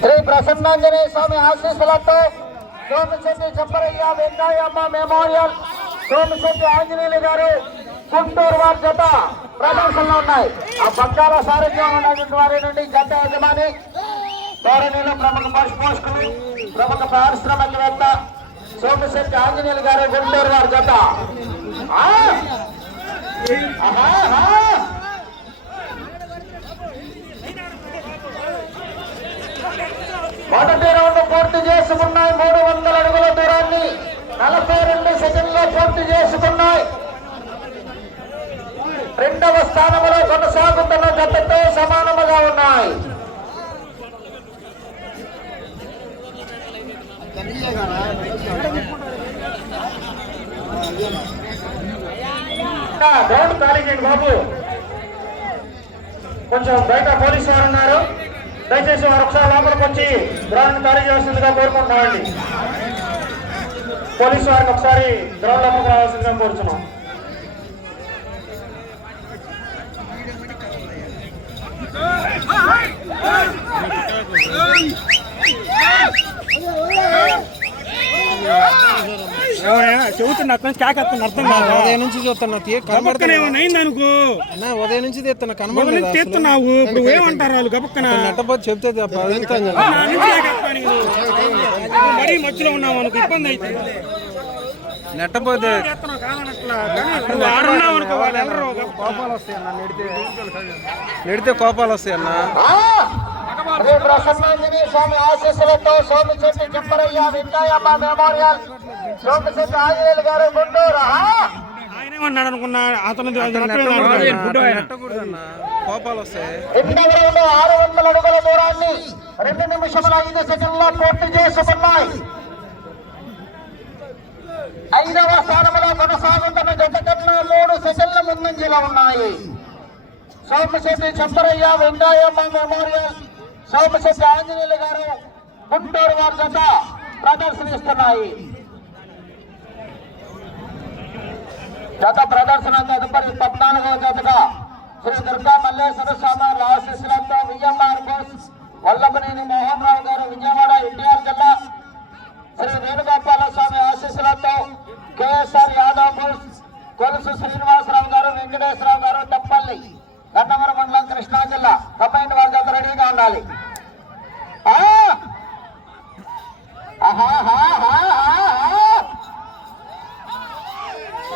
శ్రీ ప్రసన్నాంజనేయ స్వామి ఆశీస్సులతో సోమశెట్టి చంపరయ్య వెంకయ్యమ్మ మెమోరియల్ సోమశెట్టి ఆంజనేయులు గారు గుంటూరు వారి జత ప్రదర్శనలో ఉన్నాయి. ఆ బంగాళ సారథ్యం ఉన్నటువంటి వారి నుండి జత యజమాని ధోరణిలో ప్రముఖ పోషకులు ప్రముఖ పారిశ్రామికవేత్త సోమశెట్టి ఆంజనేయులు గారు గుంటూరు వారి జత. మొదటి రౌండ్ పూర్తి చేసుకున్నాయి. మూడు వందల అడుగుల దూరాన్ని నలభై రెండు సెకండ్లో పూర్తి చేసుకున్నాయి. రెండవ స్థానంలో కొనసాగుతున్న గతతో సమానముగా ఉన్నాయి. గ్రౌండ్ ఖాళీ చేయండి బాబు కొంచెం బయట పోలీసు వారు ఉన్నారు దయచేసి వారు ఒకసారి లోపలికి వచ్చి గ్రౌండ్ ఖాళీ చేయాల్సిందిగా కోరుకుంటున్నామండి పోలీసు వారికి ఒకసారి గ్రౌండ్ లోపలికి రావాల్సిందిగా కోరుతున్నాం Hey! చెబుతున్నా అతను కేకేస్తున్నా అర్థం కాదు. ఉదయం నుంచి చూస్తున్నా తీ గబక్కన కనబడుతున్నా ఏమన్నా అయింది అనుకో అన్న ఉదయం నుంచి తీస్తున్నా కనబడలేదు. తీస్తున్నావు. ఇప్పుడు ఏమంటారు వాళ్ళు గబక్కన? నెట్టపోతే చెప్తే తప్ప మరీ మధ్యలో ఉన్నావు అనుకో ఇబ్బంది అయితే. నెట్టపోతే ఆడున్నావు అనుకో వాళ్ళు వెళ్ళరు కోపాలు వస్తాయి అన్న నెడితే నెడితే కోపాలు వస్తాయి అన్న. శ్రీ ప్రసన్నాంజనేయ స్వామి ఆశీస్సులతో సోమిశెట్టి చెప్పరయ్య వెంకయ్యమ్మ మెమోరియల్. సోమిశెట్టి ఆంజనేయులు గారు గుంటూరు! ఆయన అనుకున్నా అతను కోపాలు వస్తాయి ఆరు వందల అడుగుల దూరాన్ని రెండు నిమిషముల ఐదు సెకండ్లో పూర్తి చేసుకున్నాయి. ఐదవ స్థానంలో కొనసాగుతున్న జత కన్నా మూడు సెకండ్ల ముందంజలో ఉన్నాయి. సోమశెట్టి చంపరయ్య వెంకయ్యమ్మ మెమోరియల్. సోమశెట్టి ఆంజనేయులు గారు గుంటూరు వారి జత ప్రదర్శనిస్తున్నాయి. జత ప్రదర్శన తదుపరి పద్నాలుగవ జతగా శ్రీ దుర్గా మల్లేశ్వర స్వామి వారి ఆశీస్సులతో విఎంఆర్ బోస్ వల్లభనేని మోహన్ రావు గారు విజయవాడ ఎన్టీఆర్ జిల్లా శ్రీ వేణుగోపాల స్వామి ఆశీస్సులతో కేఎస్ఆర్ యాదవ్ బోస్ కొలుసు శ్రీనివాసరావు గారు వెంకటేశ్వరరావు గారు తప్పల్లి గన్నవరం మండలం కృష్ణా జిల్లా. కంబైన్ వారి రెడీగా ఉండాలి ఆ! ఆహా, ఆహా, ఆహా, ఆహా.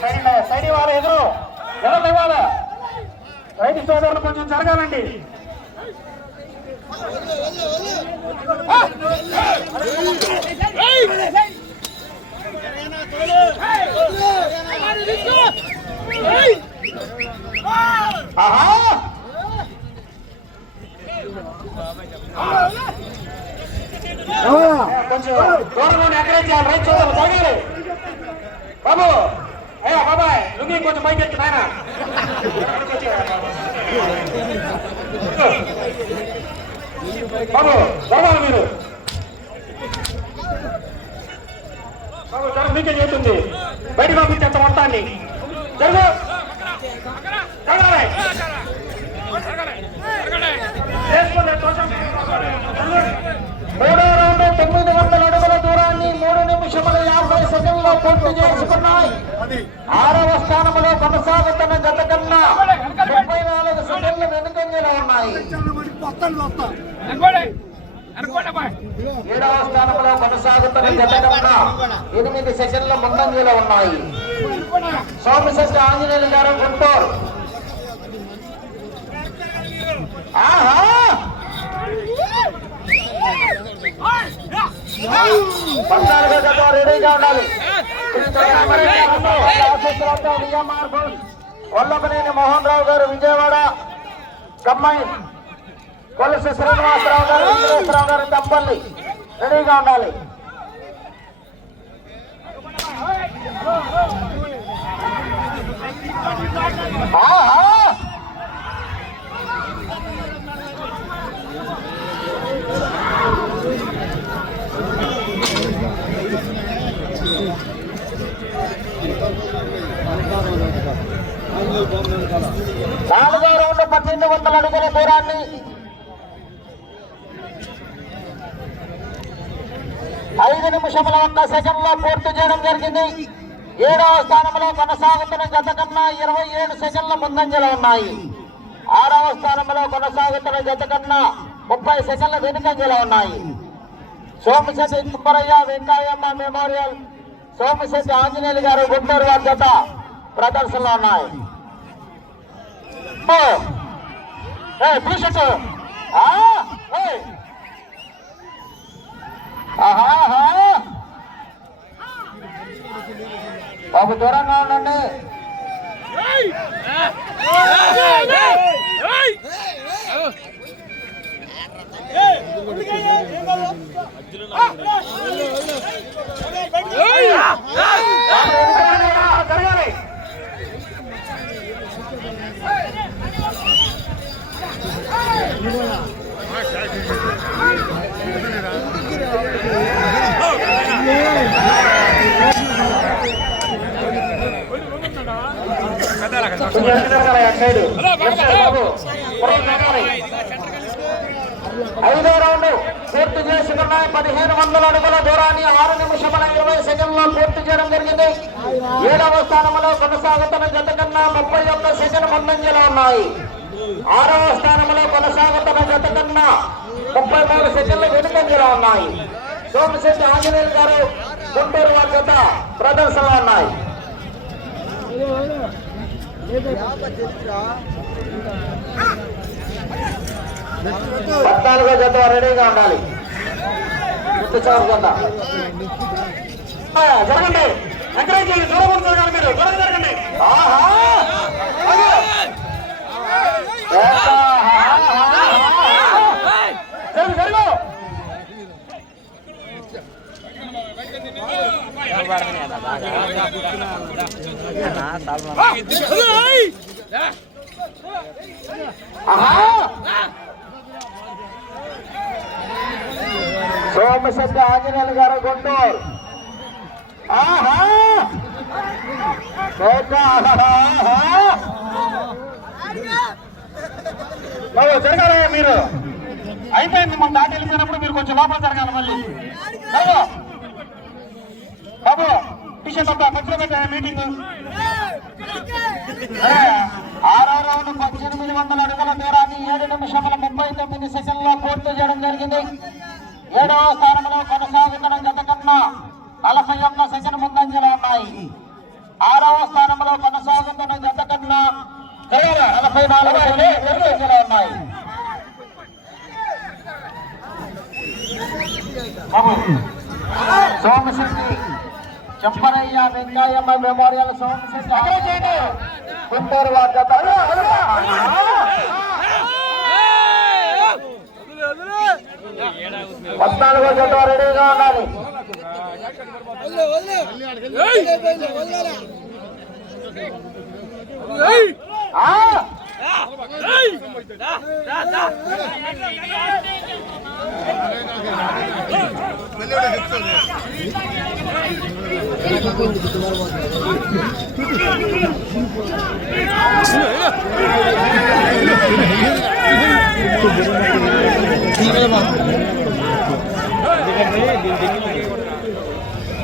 సైడ్ సైడ్ ఇవ్వాలి ఎదురు. ఎవరు ఇవ్వాలి రైతు సోదరులు కొంచెం జరగాలండి. ఆహా! కొంచెం దూరంగా ఎంకరేజ్ చేయాలి రైతు సోదరులు జరగాలి బాబు అయ్యా బాబాయ్ లుంగి కొంచెం పైకి ఎత్తు నాయన బాబు జరగాలి మీరు బాబు జరగ మీకే చేస్తుంది బయట పంపించేంత మొత్తాన్ని జరుగు జరగాలి చేసుకునే తోచం. మూడో రౌండ్ తొమ్మిది వందల అడుగుల దూరాన్ని మూడు నిమిషముల యాభై సెకండ్లో పూర్తి చేసుకున్నాయి ఆరవ స్థానంలో కొనసాగుతున్న గత కన్నా ముప్పై నాలుగు సెకండ్లు వెనుకంజలో ఉన్నాయి. ఏడవ స్థానంలో కొనసాగుతున్న గత కన్నా ఎనిమిది సెకండ్ల ముందంజలో ఉన్నాయి. సోమశెట్టి ఆంజనేయులు గారు గుంటూరు. ఆహా! పద్నాలుగో జత రెడీగా ఉండాలి. వల్లభనేని మోహన్ రావు గారు విజయవాడ కమ్మాయి కొలసి శ్రీనివాసరావు గారు వెంకటేశ్వరరావు గారు తప్పల్లి రెడీగా ఉండాలి. ఆహా నాలుగో రౌండ్ పద్దెనిమిది వందల అడుగుల దూరాన్ని ఐదు నిమిషముల ఒక్క సెకండ్లో పూర్తి చేయడం జరిగింది. ఏడవ స్థానంలో కొనసాగుతున్న జత కన్నా ఇరవై ఏడు సెకండ్ల ముందంజలో ఉన్నాయి. ఆరవ స్థానంలో కొనసాగుతున్న జత కన్నా ముప్పై సెకండ్ల వెనుకంజలో ఉన్నాయి. సోమశెట్టి సుబ్బరయ్య వెంకయ్యమ్మ మెమోరియల్ సోమశెట్టి ఆంజనేయులు గారు గుంటూరు వారి జత ప్రదర్శనలో ఉన్నాయి. ఓ! ఏయ్, టీ-షర్టు. బాబు దూరంగా ఉండండి బాబు, వెనుకరాని, ఆ, జరగాలి కొంచెం వెనక్కి జరగాలి, అటు సైడు. లెఫ్ట్ సైడ్ బాబు. పురం జరగాలి. ఐదో రౌండ్ పూర్తి చేసుకున్నాయి. పదిహేను వందల అడుగుల దూరాన్ని ఆరు నిమిషముల ఇరవై సెకండ్లో పూర్తి చేయడం జరిగింది. ఏడవ స్థానంలో కొనసాగుతున్న జత కన్నా ముప్పై ఒక్క సెకండ్ ముందంజలో ఉన్నాయి. ఆరవ స్థానంలో కొనసాగుతున్న జత కన్నా ముప్పై మూడు సెకండ్లు వెనుకంజలో ఉన్నాయి. సోమశెట్టి ఆంజనేయులు గారు గుంటూరు వారి జత ప్రదర్శనలో ఉన్నాయి. పద్నాలుగో జత రెడీగా ఉండాలి. గుర్తుచారు జత జరగండి. ఎంకరేజ్ చేయండి. దూరం జరగాలి మీరు. దూరం జరగండి. ఆహా! జరుగు, జరుగు! సోమశెట్టి ఆంజనేయులు గారు గుంటూరు ఆహా జరగాలి మీరు అయిపోయింది మన దాటి వెళ్ళిపోయినప్పుడు మీరు కొంచెం లోపల జరగాలి మళ్ళీ. బాబు బాబు అబ్బా అంతా పెట్టా మీటింగ్ ఆరో రౌండ్ పద్దెనిమిది వందల అడుగుల దూరాన్ని ఏడు నిమిషముల ముప్పై తొమ్మిది సెకండ్లో పూర్తి చేయడం జరిగింది. ఏడవ స్థానంలో కొనసాగుతున్న గత కన్నా నలభై ఒక్క సెకండ్ ముందంజలో ఉన్నాయి. ఆరవ స్థానంలో కొనసాగుతున్న జత కన్నా నలభై నాలుగు ముందంజలో ఉన్నాయి. సోమశెట్టి చెంపరయ్య వెంకయ్యమ్మ మెమోరియల్ సోమశెట్టి గుంటూరు వారి పద్నాలుగో జత రెడీగా ఉండాలి. ఆ!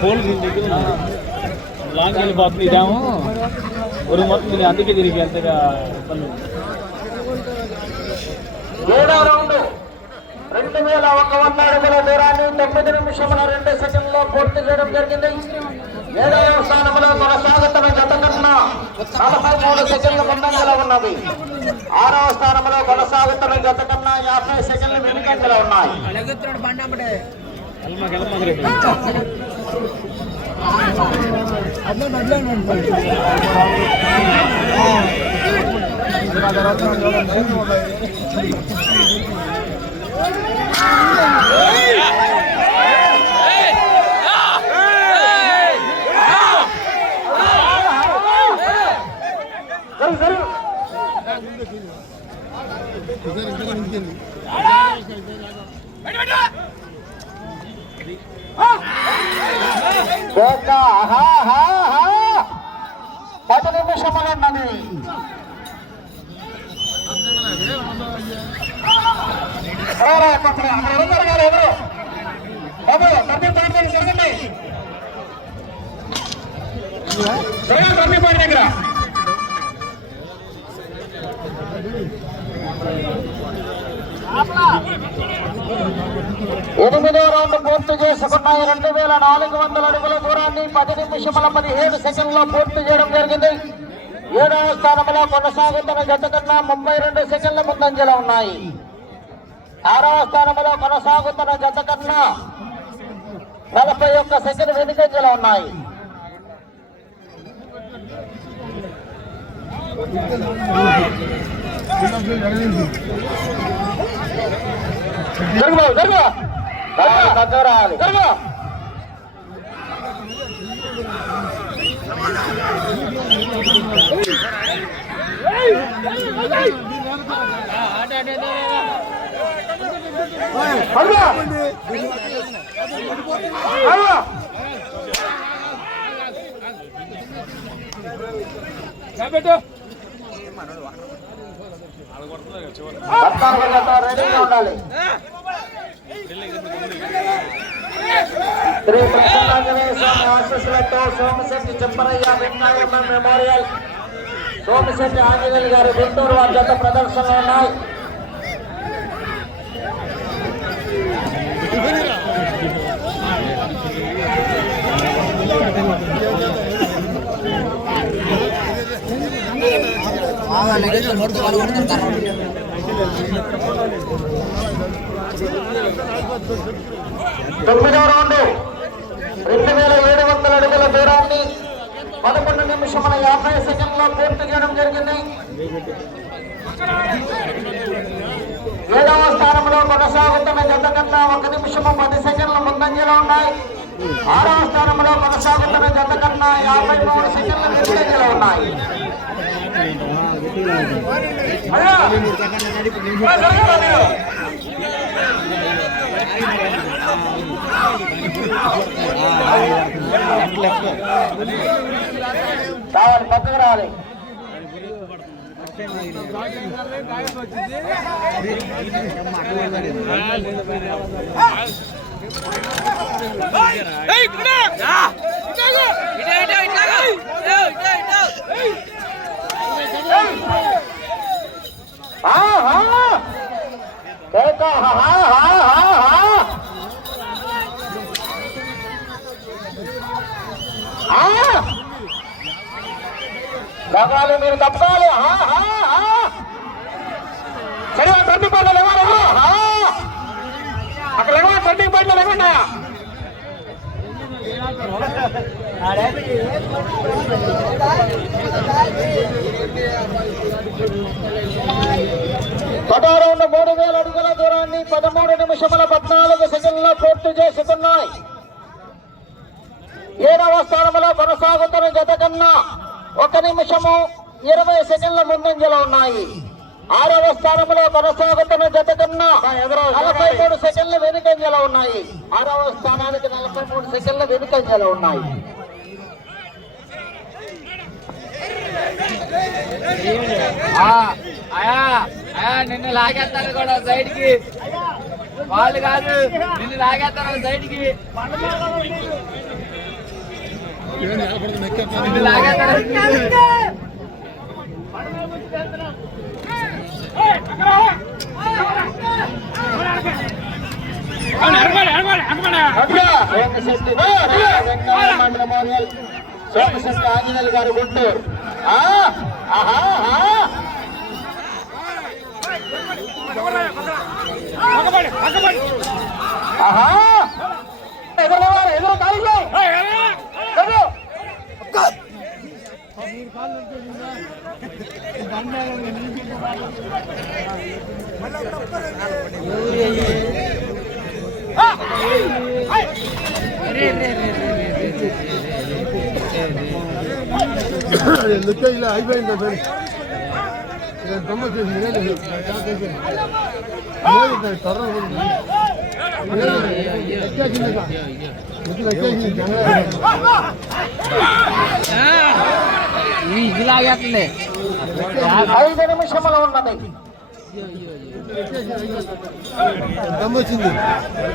ಫೋನ್ ಲಾಂಗ್ ಎಲ್ಲಿ ಬಾತ್ ಇದ್ದಾವು ஒரு மொத்தம் நீங்க அதுக்கு திருப்பி அந்த తిరిగి అంతగా ఒక వంద అడుగుల దూరాన్ని తొమ్మిది నిమిషముల రెండు సెకండ్లో పూర్తి చేయడం జరిగింది. ఏడవ స్థానంలో కొనసాగుతున్న గత కన్నా నలభై మూడు సెకండ్ల ముందంజలో ఉన్నది. ఆరవ స్థానంలో కొనసాగుతున్న గత కన్నా యాభై సెకండ్లు వెనుకంజలో ఉన్నాయి. వెళ్ళమాక వెళ్ళమాక రేపు జరుగు, జరుగు. కేక దగ్గర ఎనిమిదో రౌండ్ పూర్తి చేసుకున్నాయి. రెండు వేల నాలుగు వందల అడుగుల దూరాన్ని పది నిమిషముల పదిహేడు సెకండ్లో పూర్తి చేయడం జరిగింది. ఏడవ స్థానంలో కొనసాగుతున్న జత కన్నా ముప్పై రెండు సెకండ్ల ముందంజలో ఉన్నాయి. ఆరవ స్థానంలో కొనసాగుతున్న జత కన్నా నలభై ఒక్క సెకండ్ వెనుకంజలో ఉన్నాయి. జరుగు జరుగు. జరుగు. ఉండాలి శ్రీ ప్రసన్నాంజనేయ స్వామి ఆశీస్సులతో సోమశెట్టి చెప్పరయ్య వెంకయ్యమ్మ మెమోరియల్ సోమశెట్టి ఆంజనేయులు గారి గుంటూరు వారి జత ప్రదర్శనలు ఉన్నాయి తొమ్మిదో రౌండ్. రెండు వేల ఏడు వందల అడుగుల దూరాన్ని పదకొండు నిమిషముల యాభై సెకండ్లో పూర్తి చేయడం జరిగింది. ఏడవ స్థానంలో కొనసాగుతున్న జత కన్నా ఒక నిమిషము పది సెకండ్ల ముందంజలో ఉన్నాయి. ఆరవ స్థానంలో కొనసాగుతున్న జత కన్నా యాభై మూడు సెకండ్ల ముందంజలో ఉన్నాయి. అయ్యా! ఆ, జరగాలా పక్కకు రావాలి ఆహా! కేక, హా, హా, హా, హా, మగాలు మీరు తప్పుకోవాలి హా, హా, హా. సరే ట్వంటీ పాయింట్లు లేవాలి అక్కడ లేవా ట్వంటీ పాయింట్లు లేకుండా పదో రౌండ్ మూడు వేల అడుగుల దూరాన్ని పదమూడు నిమిషముల పద్నాలుగు సెకండ్ల పూర్తి చేసుకున్నాయి. ఏడవ స్థానంలో కొనసాగుతున్న జత కన్నా ఒక నిమిషము ఇరవై సెకండ్ల ముందంజలో ఉన్నాయి. ఆరవ స్థానంలో కొనసాగుతున్న జత కన్నా నలభై మూడు సెకండ్ల వెనుకంజలో ఉన్నాయి. ఆరవ స్థానానికి నలభై మూడు సెకండ్ల వెనుకంజలో ఉన్నాయి. నిన్ను లాగేస్తారు కూడా సైడ్కి వాళ్ళు కాదు నిన్ను లాగేస్తారు సైడ్కి నిన్ను లాగేస్తాను మండల వెంకయ్య ఆంజనేయులు గారు గుంటూరు. ఆ, ఆహా, ఆహా. ఆహా. ఎదురు రావాలి, ఎదురు కాలు ఎదురు ఎందుకే ఇలా అయిపోయింది సరే దమ్మ చేసింది త్వరగా ఇది లాగేస్తుంది ఐదు నిమిషములు ఉన్నది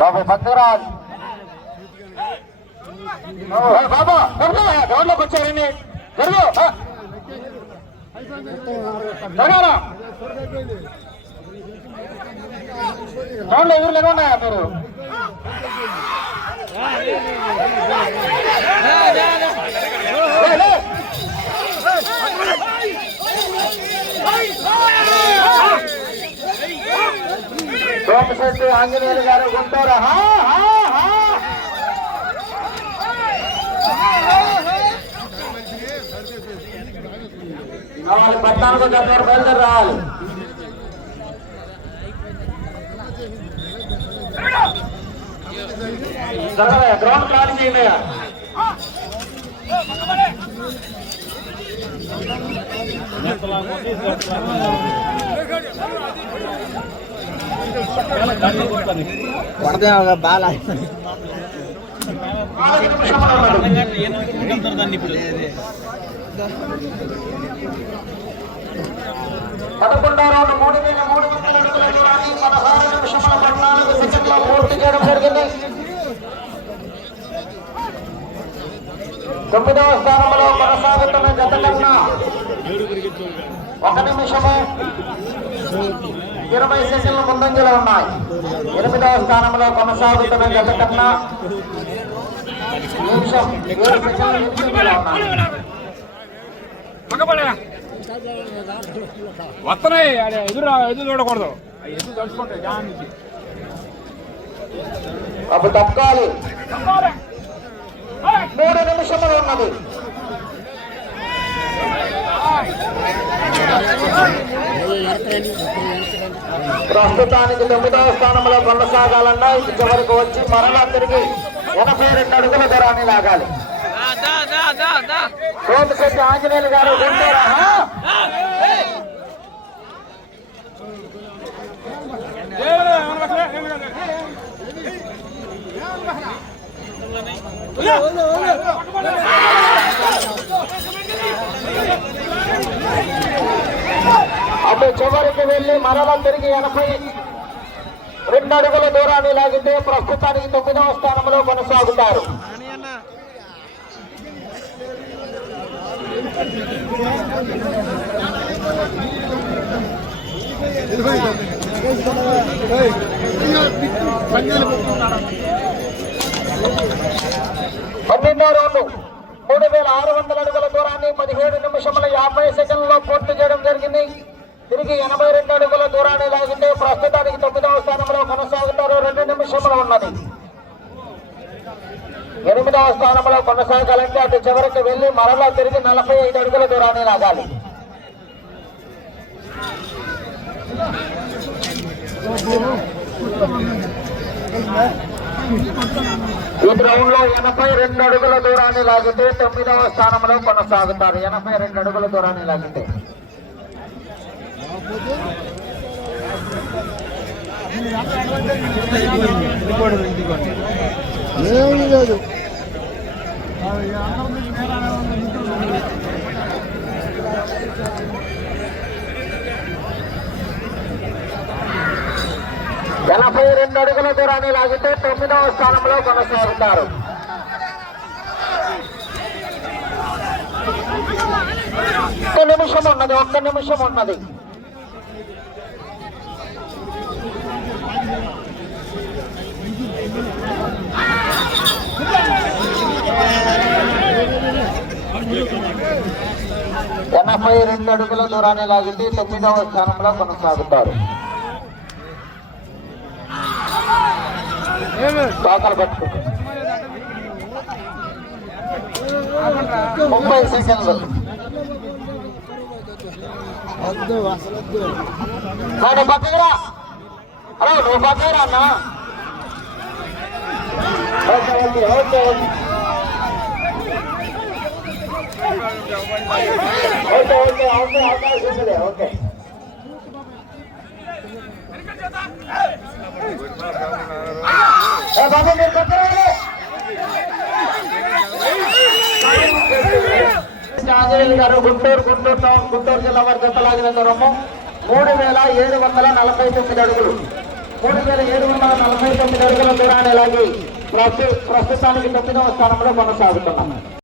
బాబు భద్రరాజ్ బాబా గ్రౌండ్లోకి వచ్చారండి జరుగు ఆ. జరగారా గ్రౌండ్లో ఎవరు లేకున్నాయా మీరు సోమశెట్టి ఆంజనేయులు గారు గుంటూరు హా, హా, హా. కావాలి పద్నాలుగు జనవరి బయలుదేరి రావాలి జరగలే, గ్రౌండ్ ఖాళీ చేయండి నెత్తలాగా కొడతాను పడదే బాల నాలుగు నిమిషములు ఉన్నది. దాన్ని ఇప్పుడు పదకొండో రౌండ్ మూడు వేల మూడు వందల అడుగుల దూరాన్ని పదహారు నిమిషముల పద్నాలుగు సెకండ్ల పూర్తి చేయడం జరిగింది. తొమ్మిదవ స్థానంలో కొనసాగుతున్న జత కన్నా ఒక నిమిషము ఇరవై సెకండ్ల ముందంజలో ఉన్నాయి. ఎనిమిదవ స్థానంలో కొనసాగుతున్న జత కన్నా నిమిషం ఏడు సెకండ్ల ముందంజలో ఉన్నాయి. వస్తున్నాయి ఎదురు ఎదురు చూడకూడదు. అవి ఎదురు తడుచుకుంటాయి జాన్ నుంచి. అప్పుడు తప్పాలి. మూడు నిమిషములు ఉన్నది. ప్రస్తుతానికి తొమ్మిదవ స్థానంలో కొనసాగాలన్నా ఇది చివరికి వచ్చి మరలా తిరిగి ఎనభై రెండు అడుగుల దూరాన్ని లాగాలి. సోమశెట్టి ఆంజనేయులు గారు అటు చివరికి వెళ్ళి మరలా తిరిగి ఎనభై రెండు అడుగుల దూరాన్ని లాగితే ప్రస్తుతానికి తొమ్మిదవ స్థానంలో కొనసాగుతారు. పన్నెండో మూడు వేల ఆరు వందల అడుగుల దూరాన్ని పదిహేడు నిమిషముల యాభై సెకండ్లలో పూర్తి చేయడం జరిగింది. తిరిగి ఎనభై రెండు అడుగుల దూరాన్ని లాగితే ప్రస్తుతానికి తొమ్మిదవ స్థానంలో కొనసాగుతారు. రెండు నిమిషములు ఉన్నది. ఎనిమిదవ స్థానంలో కొనసాగాలంటే అటు చివరికి వెళ్ళి మరలా తిరిగి నలభై ఐదు అడుగుల దూరాన్ని లాగాలి. ఈ గ్రౌండ్లో ఎనభై రెండు అడుగుల దూరాన్ని లాగితే తొమ్మిదవ స్థానంలో కొనసాగుతారు. ఎనభై రెండు అడుగుల దూరాన్ని లాగితే. ఏమీ ఎనభై రెండు అడుగుల దూరాన్ని లాగితే తొమ్మిదవ స్థానంలో కొనసాగుతారు ఒక్క నిమిషం ఉన్నది ఒక్క నిమిషం ఉన్నది ఎనభై రెండు అడుగుల దూరాన్ని లాగింది తొమ్మిదవ స్థానంలో కొనసాగుతారు. తోకలు పట్టుకుంటారు. ముప్పై సెకండ్లు. వద్దు పక్కరా హలో నువ్వు పక్కరా అన్నా. ఓకే బాబు మీరు కొట్టండి. ఆంజనేయులు గారు గుంటూరు గుంటూరు టౌన్ గుంటూరు జిల్లా వారి జతలాగిన దూరము మూడు వేల ఏడు వందల నలభై తొమ్మిది అడుగులు మూడు వేల ఏడు వందల నలభై తొమ్మిది అడుగుల దూరాన్ని లాగి ప్రస్తుతానికి తొమ్మిదవ స్థానంలో కొనసాగుతున్నాం.